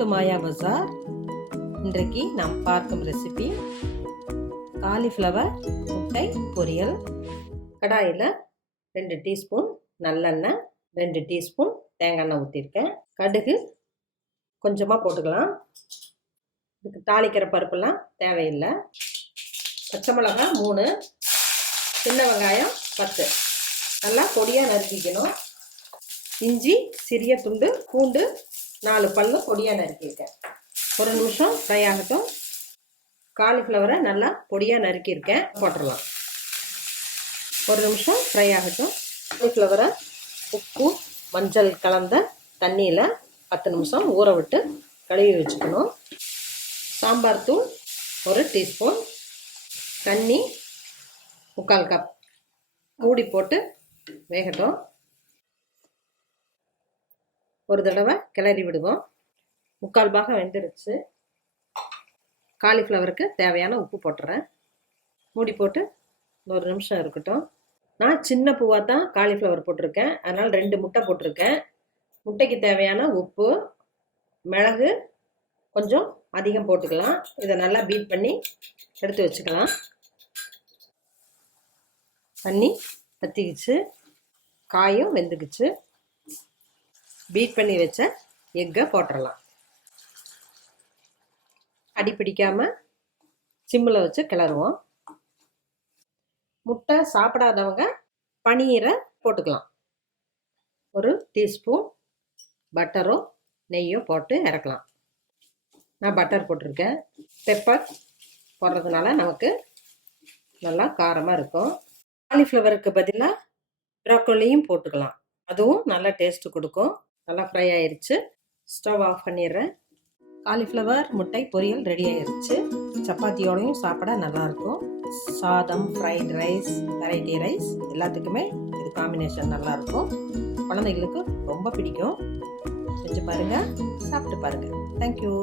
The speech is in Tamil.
வெல்கம் டு மாயா பஜார். இன்றைக்கு நாம் பார்க்கும் ரெசிபி காலிஃப்ளவர் முட்டை பொரியல். கடாயில் 2 டீஸ்பூன் நல்லெண்ணெய், 2 டீஸ்பூன் தேங்காய் எண்ணெய் ஊற்றிருக்கேன். கடுகு கொஞ்சமாக போட்டுக்கலாம். இதுக்கு தாளிக்கிற பருப்பெல்லாம் தேவையில்லை. பச்சை மிளகாய் 3, சின்ன வெங்காயம் 10 நல்லா பொடியாக நறுக்கிக்கணும். இஞ்சி சிறிய துண்டு, பூண்டு 4 பல்லு பொடியாக நறுக்கியிருக்கேன். ஒரு நிமிஷம் ஃப்ரை ஆகட்டும். காலிஃப்ளவரை நல்லா பொடியாக நறுக்கியிருக்கேன், போட்டுடலாம். ஒரு நிமிஷம் ஃப்ரை ஆகட்டும். காலிஃப்ளவரை உப்பு மஞ்சள் கலந்த தண்ணியில் 10 நிமிஷம் ஊற விட்டு கழுவி வச்சுக்கணும். சாம்பார் தூள் 1 டீஸ்பூன், தண்ணி 3/4 கப், மூடி போட்டு வேகட்டும். ஒரு தடவை கிளறி விடுவோம். 3/4 பாகம் வெந்துருச்சு. காலிஃப்ளவருக்கு தேவையான உப்பு போட்டுறேன். மூடி போட்டு ஒரு நிமிஷம் இருக்கட்டும். நான் சின்ன பூவாக தான் காலிஃப்ளவர் போட்டிருக்கேன், அதனால் 2 முட்டை போட்டிருக்கேன். முட்டைக்கு தேவையான உப்பு, மிளகு கொஞ்சம் அதிகம் போட்டுக்கலாம். இதை நல்லா பீட் பண்ணி எடுத்து வச்சுக்கலாம். தண்ணி பற்றிக்கிச்சு, காயும் வெந்துக்குச்சு. பீட் பண்ணி வச்ச எக்கை போட்டுடலாம். அடி பிடிக்காமல் சிம்மில் வச்சு கிளறுவோம். முட்டை சாப்பிடாதவங்க பனீரை போட்டுக்கலாம். 1 டீஸ்பூன் பட்டரோ நெய்யோ போட்டு இறக்கலாம். நான் பட்டர் போட்டிருக்கேன். பெப்பர் போடுறதுனால நமக்கு நல்லா காரமாக இருக்கும். காலிஃப்ளவருக்கு பதிலாக ப்ரோக்கோலியும் போட்டுக்கலாம், அதுவும் நல்லா டேஸ்ட்டு கொடுக்கும். நல்லா ஃப்ரை ஆயிடுச்சு. ஸ்டவ் ஆஃப் பண்ணிடுறேன். காலிஃப்ளவர் முட்டை பொரியல் ரெடி ஆயிடுச்சு. சப்பாத்தியோடையும் சாப்பிட நல்லாயிருக்கும். சாதம், ஃப்ரைட் ரைஸ், வெரைட்டி ரைஸ் எல்லாத்துக்குமே இது காம்பினேஷன் நல்லாயிருக்கும். குழந்தைகளுக்கு ரொம்ப பிடிக்கும். செஞ்சு பாருங்கள், சாப்பிட்டு பாருங்கள். தேங்க்யூ.